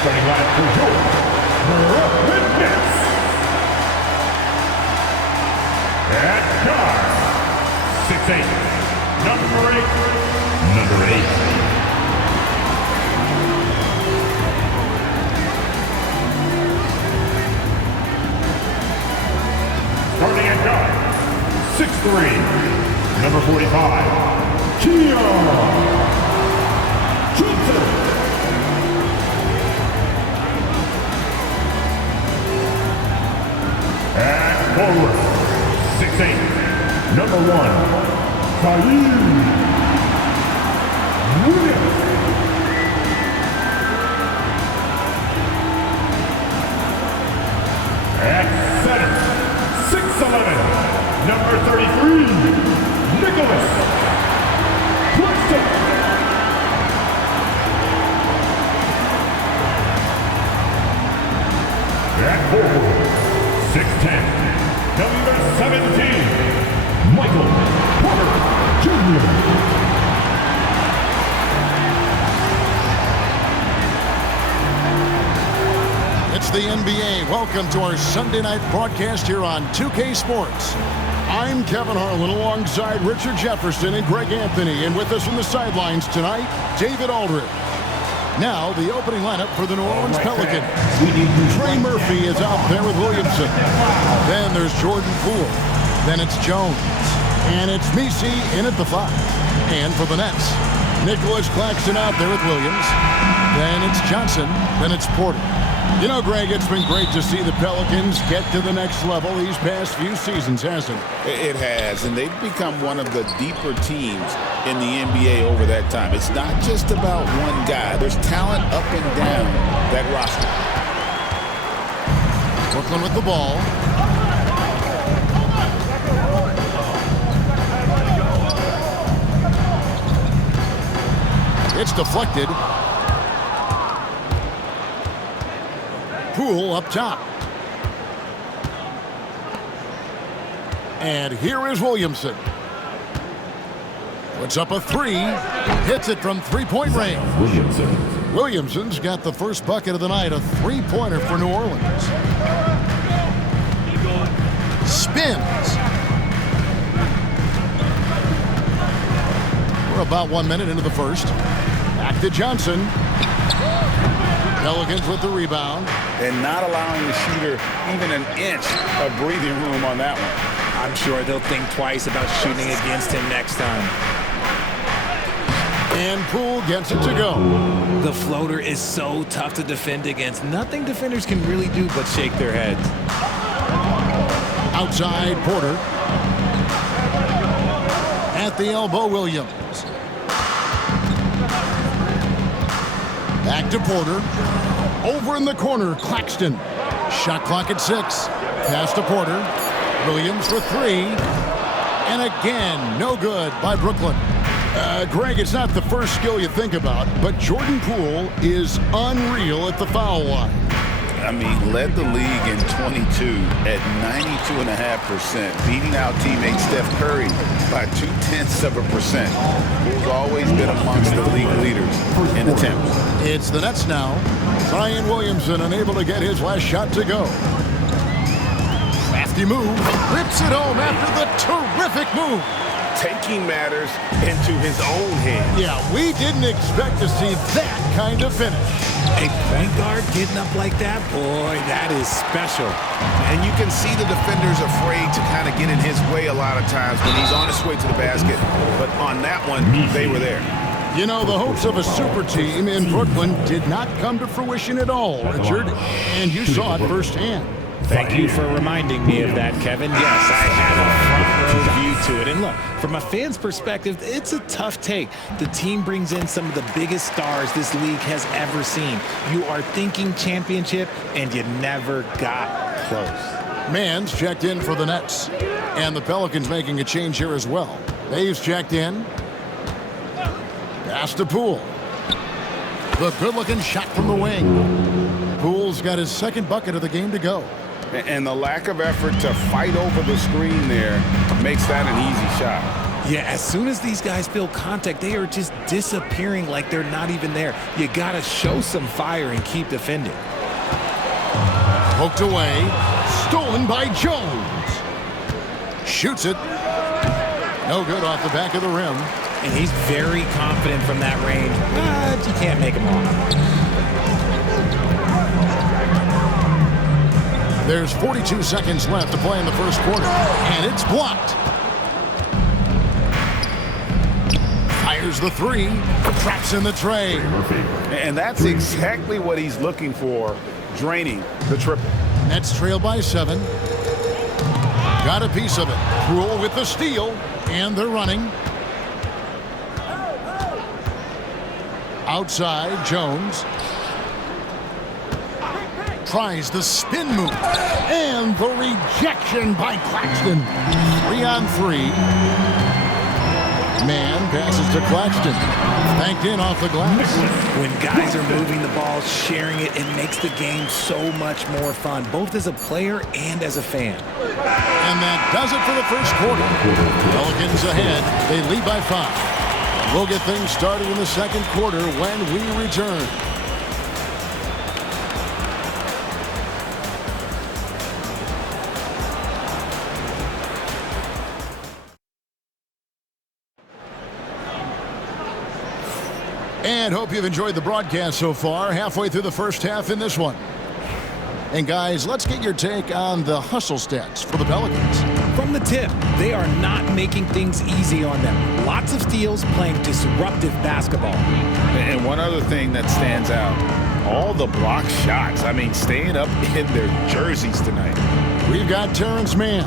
starting lineup for your Brooklyn Nets. At guard, 6'8", number 8. Starting at guard, 6'3", number 45, Keon Johnson. At forward, 6'8", number 1, Khalil Williams. At center, 6'11", number 33, Nicholas Claxton. At forward, 6'10", number 17, Michael Porter Jr. It's the NBA. Welcome to our Sunday night broadcast here on 2K Sports. I'm Kevin Harlan alongside Richard Jefferson and Greg Anthony. And with us from the sidelines tonight, David Aldridge. Now, the opening lineup for the New Orleans Pelicans. Trey Murphy is out there with Williamson. Then there's Jordan Poole. Then it's Jones. And it's Messi in at the 5. And for the Nets, Nicholas Claxton out there with Williams. Then it's Johnson. Then it's Porter. You know, Greg, it's been great to see the Pelicans get to the next level these past few seasons, hasn't it? It has, and they've become one of the deeper teams in the NBA over that time. It's not just about one guy. There's talent up and down that roster. Brooklyn with the ball. It's deflected. Poole up top. And here is Williamson. Puts up a 3. Hits it from three-point range. Williamson's got the first bucket of the night, a three-pointer for New Orleans. Spins. We're about 1 minute into the first. Back to Johnson. Pelicans with the rebound. And not allowing the shooter even an inch of breathing room on that one. I'm sure they'll think twice about shooting against him next time. And Poole gets it to go. The floater is so tough to defend against. Nothing defenders can really do but shake their heads. Outside, Porter. At the elbow, Williams. Back to Porter. Over in the corner, Claxton. Shot clock at 6. Pass to Porter. Williams for 3. And again, no good by Brooklyn. Greg, it's not the first skill you think about, but Jordan Poole is unreal at the foul line. I mean, led the league in 22 at 92.5%, beating out teammate Steph Curry by 0.2%. Who's always been amongst the league leaders in attempts. It's the Nets now. Zion Williamson unable to get his last shot to go. Crafty move, rips it home after the terrific move. Taking matters into his own hands. Yeah, we didn't expect to see that kind of finish. A point guard getting up like that, boy, that is special. And you can see the defenders afraid to kind of get in his way a lot of times when he's on his way to the basket. But on that one, they were there. You know, the hopes of a super team in Brooklyn did not come to fruition at all, Richard. And you saw it firsthand. Thank you for reminding me of that, Kevin. Yes, I had a front row view to it. And look, from a fan's perspective, it's a tough take. The team brings in some of the biggest stars this league has ever seen. You are thinking championship, and you never got close. Mann's checked in for the Nets. And the Pelicans making a change here as well. Dave's checked in. Pass to Poole. The good-looking shot from the wing. Poole's got his second bucket of the game to go. And the lack of effort to fight over the screen there makes that an easy shot. Yeah, as soon as these guys feel contact, they are just disappearing like they're not even there. You got to show some fire and keep defending. Poked away. Stolen by Jones. Shoots it. No good off the back of the rim. And he's very confident from that range, but you can't make him off. There's 42 seconds left to play in the first quarter, and it's blocked. Fires the three, traps in the tray. And that's exactly what he's looking for, draining the triple. Nets trail by 7. Got a piece of it. Rule with the steal, and they're running. Outside, Jones. Tries the spin move. And the rejection by Claxton. 3-on-3. Man passes to Claxton. Banked in off the glass. When guys are moving the ball, sharing it, it makes the game so much more fun, both as a player and as a fan. And that does it for the first quarter. Pelicans ahead. They lead by 5. We'll get things started in the second quarter when we return. And hope you've enjoyed the broadcast so far. Halfway through the first half in this one. And guys, let's get your take on the hustle stats for the Pelicans. From the tip, they are not making things easy on them. Lots of steals, playing disruptive basketball. And one other thing that stands out, all the block shots. I mean, staying up in their jerseys tonight. We've got Terrence Mann.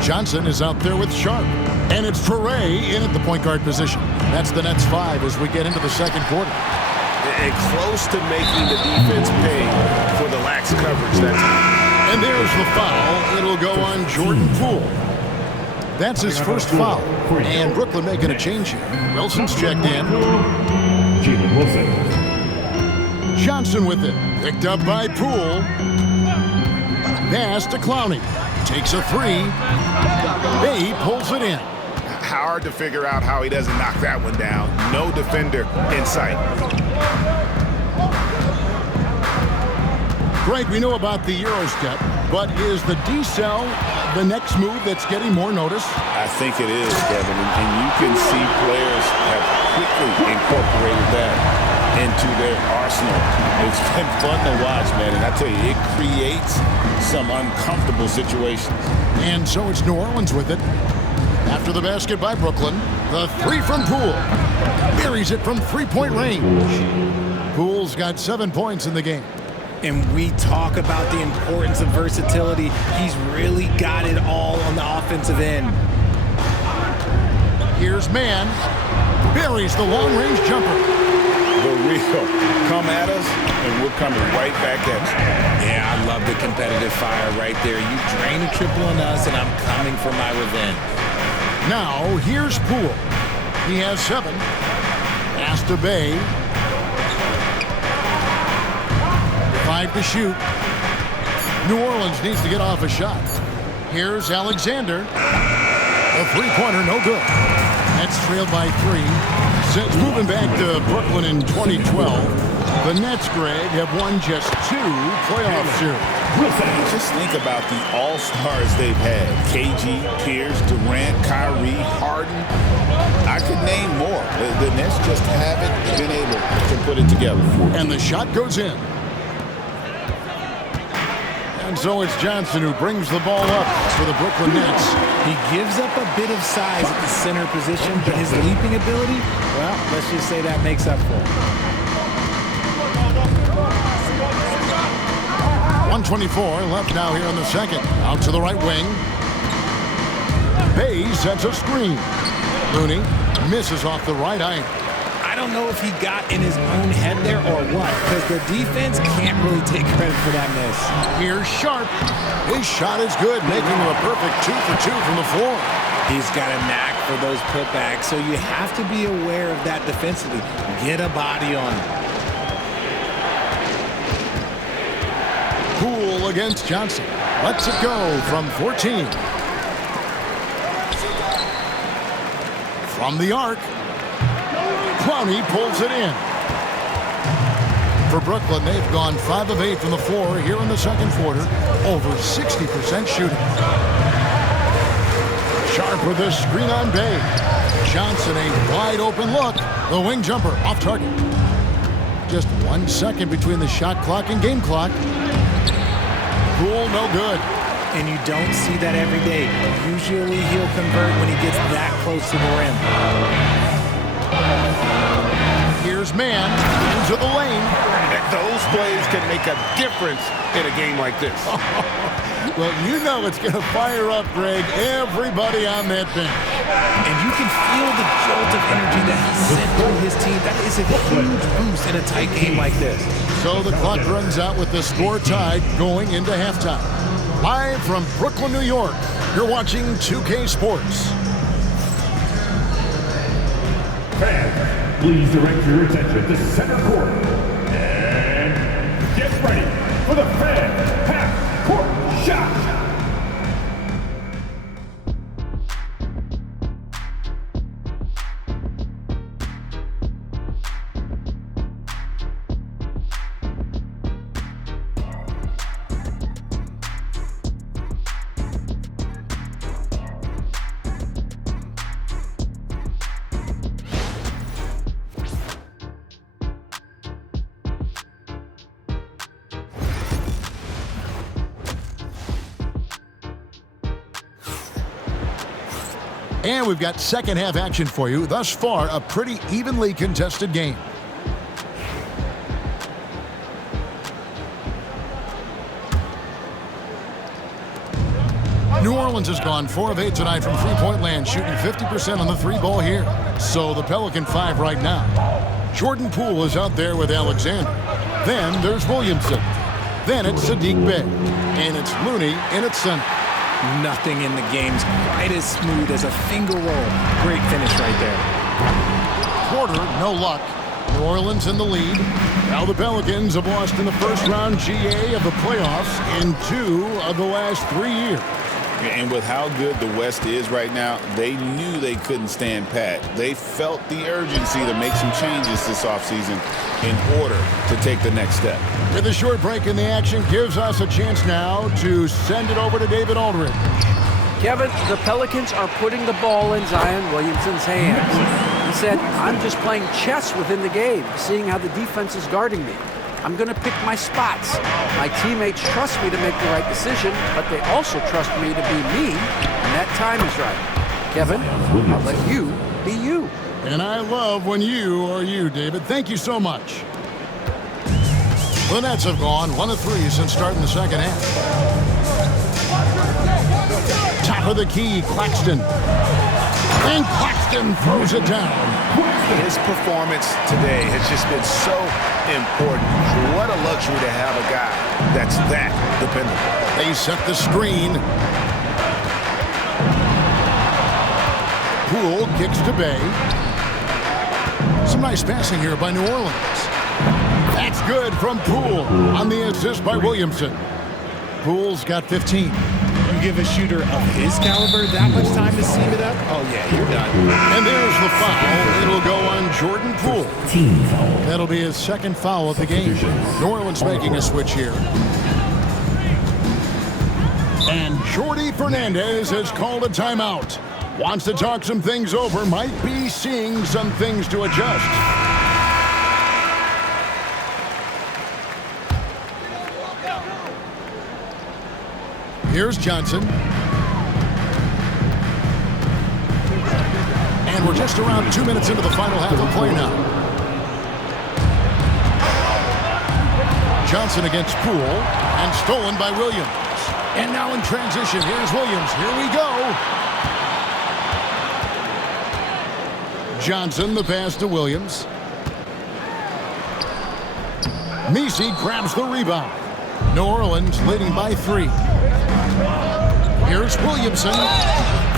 Johnson is out there with Sharp. And it's Traore in at the point guard position. That's the Nets 5 as we get into the second quarter. And close to making the defense pay for the lax coverage that time. And there's the foul. It'll go on Jordan Poole. That's his first foul. And Brooklyn making a change here. Wilson's checked in. Jalen Wilson. Johnson with it. Picked up by Poole. Pass to Clowney. Takes a three. Bay pulls it in. Hard to figure out how he doesn't knock that one down. No defender in sight. Greg, we know about the Euro step, but is the decel the next move that's getting more notice? I think it is, Kevin, and you can see players have quickly incorporated that into their arsenal. It's been fun to watch, man, and I tell you, it creates some uncomfortable situations. And so it's New Orleans with it. After the basket by Brooklyn, the three from Poole. Buries it from three-point range. Poole's got 7 points in the game. And we talk about the importance of versatility. He's really got it all on the offensive end. Here's Mann. Buries the long-range jumper. The real. Come at us, and we're coming right back at you. Yeah, I love the competitive fire right there. You drain a triple on us, and I'm coming for my revenge. Now, here's Poole. He has 7. Pass to Bay. 5 to shoot. New Orleans needs to get off a shot. Here's Alexander. A three-pointer, no good. Nets trailed by 3. Since moving back to Brooklyn in 2012, the Nets, Greg, have won just 2 playoff series. Just think about the all-stars they've had. KG, Pierce, Durant, Kyrie, Harden. I could name more. The Nets just haven't been able to put it together. And the shot goes in. And so it's Johnson who brings the ball up for the Brooklyn Nets. He gives up a bit of size at the center position, but his leaping ability, well, let's just say that makes up for it. 1:24 left now here in the second. Out to the right wing. Bay sets a screen. Looney misses off the right eye. I don't know if he got in his own head there or what, because the defense can't really take credit for that miss. Here's Sharp. His shot is good, making him a perfect 2 for 2 from the floor. He's got a knack for those putbacks, so you have to be aware of that defensively. Get a body on him. Poole against Johnson. Lets it go from 14. From the arc, Clowney pulls it in. For Brooklyn, they've gone 5 of 8 from the floor here in the second quarter, over 60% shooting. Sharp with this screen on Bay. Johnson, a wide open look. The wing jumper off target. Just 1 second between the shot clock and game clock. Poole, no good. And you don't see that every day. Usually he'll convert when he gets that close to the rim. Here's Mann into the lane. Those plays can make a difference in a game like this. Well, you know it's going to fire up, Greg, everybody on that bench. And you can feel the jolt of energy that he sent through his team. That is a huge boost in a tight game like this. So the clock runs out with the score tied going into halftime. Live from Brooklyn, New York, you're watching 2K Sports. Fans, please direct your attention to center court. And get ready for the fan half-court shot. And we've got second half action for you. Thus far, a pretty evenly contested game. New Orleans has gone 4 of 8 tonight from three-point land, shooting 50% on the 3-ball here. So the Pelican 5 right now. Jordan Poole is out there with Alexander. Then there's Williamson. Then it's Sadiq Bey. And it's Looney in its center. Nothing in the game's quite as smooth as a finger roll. Great finish right there. Quarter, no luck. New Orleans in the lead. Now the Pelicans have lost in the first round GA of the playoffs in 2 of the last 3 years. And with how good the West is right now, they knew they couldn't stand pat. They felt the urgency to make some changes this offseason in order to take the next step. With a short break in the action gives us a chance now to send it over to David Aldridge. Kevin, the Pelicans are putting the ball in Zion Williamson's hands. He said, I'm just playing chess within the game, seeing how the defense is guarding me. I'm going to pick my spots. My teammates trust me to make the right decision, but they also trust me to be me when that time is right. Kevin, I'll let you be you. And I love when you are you, David. Thank you so much. The Nets have gone 1 of 3 since starting the second half. Top of the key, Claxton. And Claxton throws it down. His performance today has just been so important. What a luxury to have a guy that's that dependable. They set the screen. Poole kicks to Bay. Some nice passing here by New Orleans. That's good from Poole on the assist by Williamson. Poole's got 15. You give a shooter of his caliber that much time to seam it up? Oh, yeah, you're done. And there's the foul. It'll go on Jordan Poole. That'll be his second foul of the game. New Orleans making a switch here. And Jordi Fernandez has called a timeout. Wants to talk some things over. Might be seeing some things to adjust. Here's Johnson. And we're just around 2 minutes into the final half of play now. Johnson against Poole, and stolen by Williams. And now in transition, here's Williams. Here we go. Johnson, the pass to Williams. Messi grabs the rebound. New Orleans leading by 3. Here's Williamson.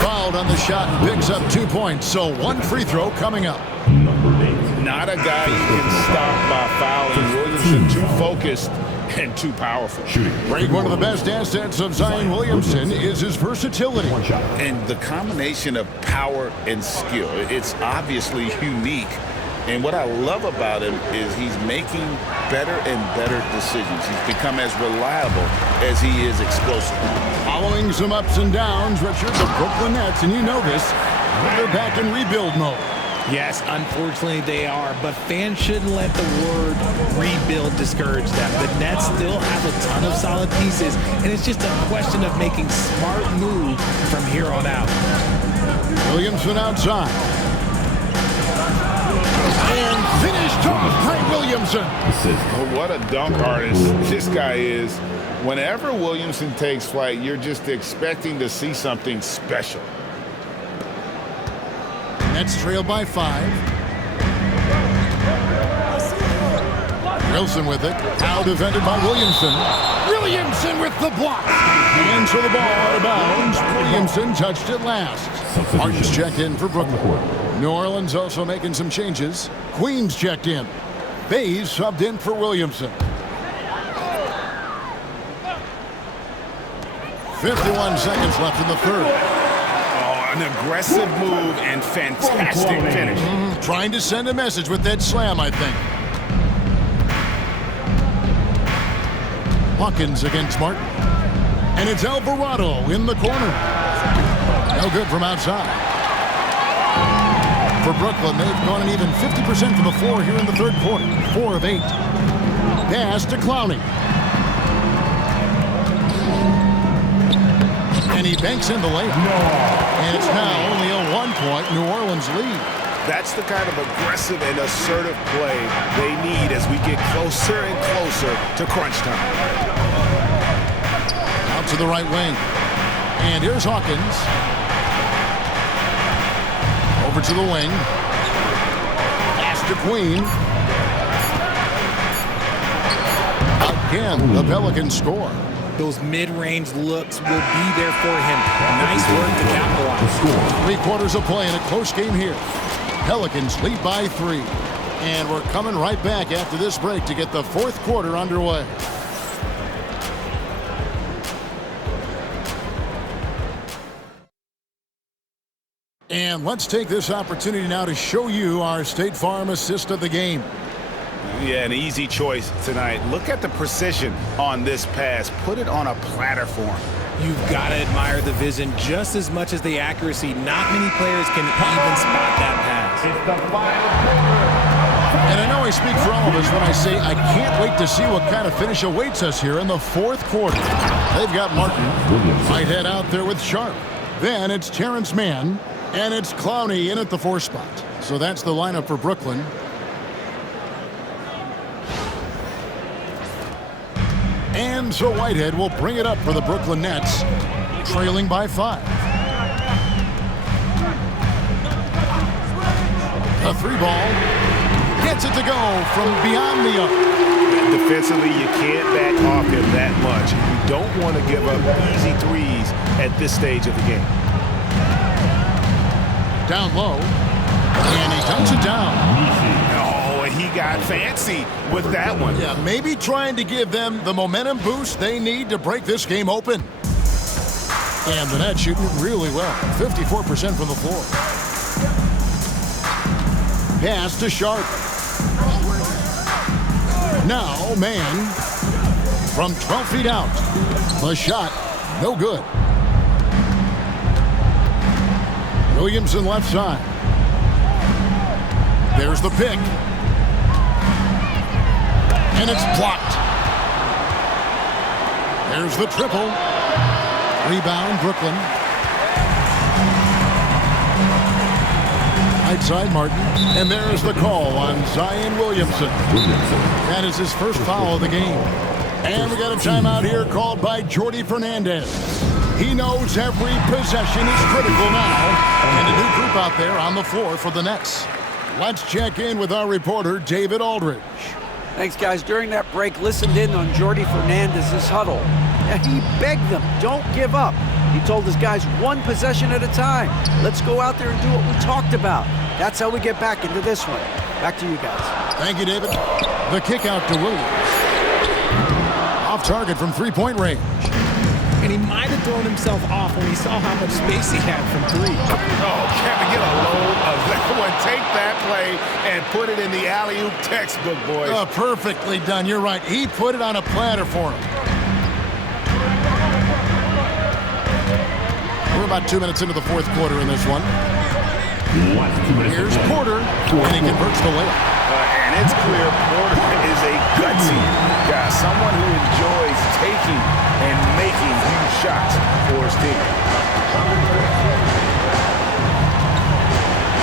Fouled on the shot and picks up 2 points. So 1 free throw coming up. Not a guy you can stop by fouling. Williamson too focused and too powerful. Greg, one of the best assets of Zion Williamson is his versatility. And the combination of power and skill, it's obviously unique. And what I love about him is he's making better and better decisions. He's become as reliable as he is explosive. Following some ups and downs, Richard, the Brooklyn Nets, and you know this, they're back in rebuild mode. Yes, unfortunately they are, but fans shouldn't let the word rebuild discourage them. The Nets still have a ton of solid pieces, and it's just a question of making smart moves from here on out. Williamson outside. And finished off by Williamson. Oh, what a dunk artist this guy is. Whenever Williamson takes flight, you're just expecting to see something special. Nets trail by 5. Wilson with it. Now defended by Williamson. Williamson with the block. And so the ball out of bounds. Williamson touched it last. Martin's checked in for Brooklyn. New Orleans also making some changes. Queens checked in. Bays subbed in for Williamson. 51 seconds left in the third. An aggressive move and fantastic finish. Trying to send a message with that slam, I think. Hawkins against Martin. And it's Alvarado in the corner. No good from outside. For Brooklyn, they've gone an even 50% from the floor here in the third quarter. 4 of 8. Pass to Clowney. And he banks in the layup. And it's now only a 1-point New Orleans lead. That's the kind of aggressive and assertive play they need as we get closer and closer to crunch time. Out to the right wing. And here's Hawkins. Over to the wing. Pass to Queen. Again, the Pelicans score. Those mid-range looks will be there for him. Nice work to capitalize. 3 quarters of play in a close game here. Pelicans lead by 3. And we're coming right back after this break to get the fourth quarter underway. And let's take this opportunity now to show you our State Farm assist of the game. Yeah, an easy choice tonight. Look at the precision on this pass. Put it on a platter for him. You've got to admire the vision just as much as the accuracy. Not many players can even spot that pass. It's the final quarter. And I know I speak for all of us when I say I can't wait to see what kind of finish awaits us here in the fourth quarter. They've got Martin. Whitehead out there with Sharp. Then it's Terrence Mann. And it's Clowney in at the 4 spot. So that's the lineup for Brooklyn. And so Whitehead will bring it up for the Brooklyn Nets, trailing by 5. A 3 ball. Gets it to go from beyond the arc. Defensively, you can't back off him that much. You don't want to give up easy threes at this stage of the game. Down low. And he dumps it down. Oh, and he got fancy with that one. Yeah, maybe trying to give them the momentum boost they need to break this game open. And the Nets shooting really well. 54% from the floor. Pass to Sharp. Now, Mann from 12 feet out. The shot, no good. Williamson left side. There's the pick. And it's blocked. There's the triple. Rebound, Brooklyn. Right side, Martin. And there's the call on Zion Williamson. That is his first foul of the game. And we got a timeout here called by Jordi Fernandez. He knows every possession is critical now. And a new group out there on the floor for the Nets. Let's check in with our reporter, David Aldridge. Thanks, guys. During that break, listened in on Jordi Fernandez's huddle. He begged them, don't give up. He told his guys 1 possession at a time. Let's go out there and do what we talked about. That's how we get back into this one. Back to you guys. Thank you, David. The kick out to Williams. Off target from three-point range. And he might have thrown himself off when he saw how much space he had from three. Oh, Kevin, get a load of that one. Take that play and put it in the alley-oop textbook, boys. Oh, perfectly done. You're right. He put it on a platter for him. We're about 2 minutes into the fourth quarter in this one. Here's Porter, and he converts the layup. And it's clear Porter is a gutsy guy, someone who enjoys taking and making huge shots for his team.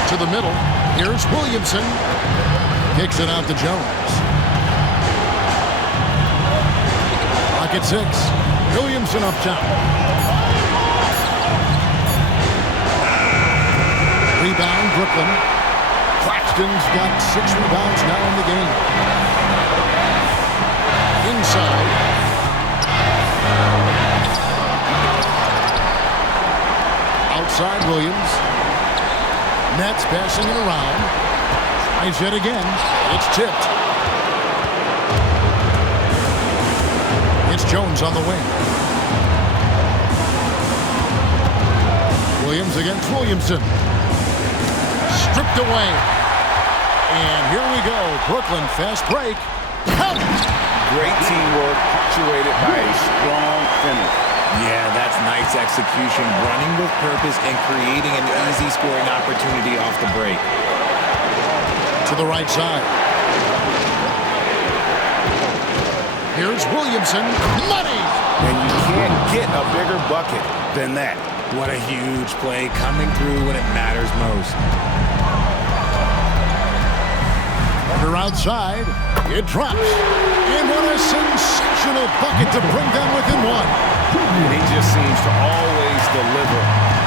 To the middle, here's Williamson. Kicks it out to Jones. Clock at 6. Williamson up top. Rebound, Brooklyn. Claxton's got 6 rebounds now in the game. Inside. Outside Williams. Nets passing it around. Tries it again. It's tipped. It's Jones on the wing. Williams against Williamson. Stripped away. And here we go. Brooklyn fast break. Count! Great teamwork punctuated by a strong finish. Yeah, that's nice execution, running with purpose and creating an easy scoring opportunity off the break. To the right side. Here's Williamson. Money! And you can't get a bigger bucket than that. What a huge play, coming through when it matters most. Porter outside. It drops. And what a sensational bucket to bring them within one. And he just seems to always deliver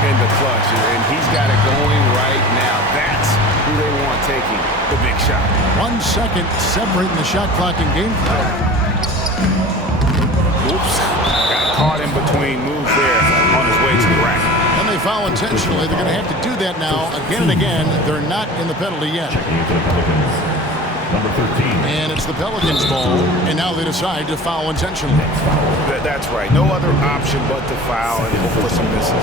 in the clutch. And he's got it going right now. That's who they want taking the big shot. 1 second separating the shot clock and game clock. Oops. Got caught in between moves there on his way to the rack. And they foul intentionally. They're going to have to do that now again and again. They're not in the penalty yet. Number 13. And it's the Pelicans' ball. And now they decide to foul intentionally. That's right. No other option but to foul and hope for some misses.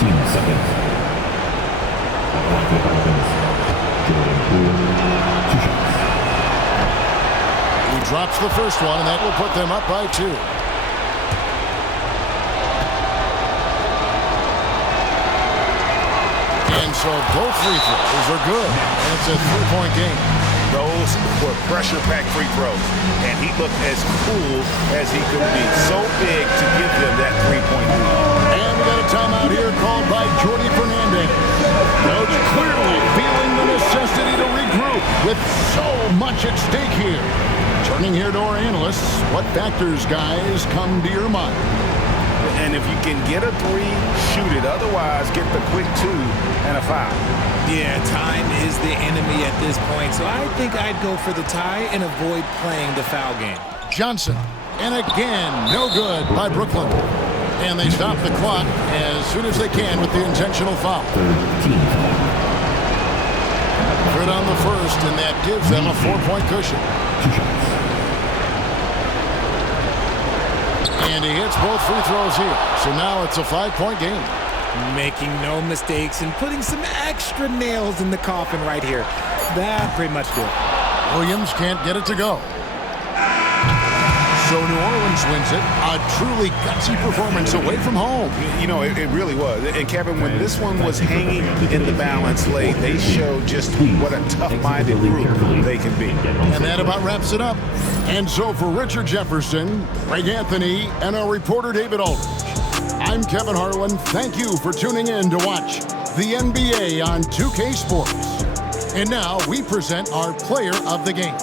10 seconds. He drops the first one, and that will put them up by 2. And so both free throws are good. And it's a 3-point game. Those were pressure-packed free throws, and he looked as cool as he could be. So big to give them that 3-point lead. And we got a timeout here called by Jordi Fernandez. Coach clearly feeling the necessity to regroup with so much at stake here. Turning here to our analysts, what factors, guys, come to your mind? And if you can get a 3, shoot it. Otherwise, get the quick 2 and a foul. Yeah, time is the enemy at this point, so I think I'd go for the tie and avoid playing the foul game. Johnson, and again, no good by Brooklyn. And they stop the clock as soon as they can with the intentional foul. Good on the first, and that gives them a 4-point cushion. And he hits both free throws here. So now it's a 5-point game. Making no mistakes and putting some extra nails in the coffin right here. That pretty much did. Williams can't get it to go. So New Orleans wins it. A truly gutsy performance away from home. You know, it really was. And Kevin, when this one was hanging in the balance late, they showed just what a tough-minded group they can be. And that about wraps it up. And so for Richard Jefferson, Greg Anthony, and our reporter David Aldridge, I'm Kevin Harlan. Thank you for tuning in to watch the NBA on 2K Sports. And now we present our player of the game.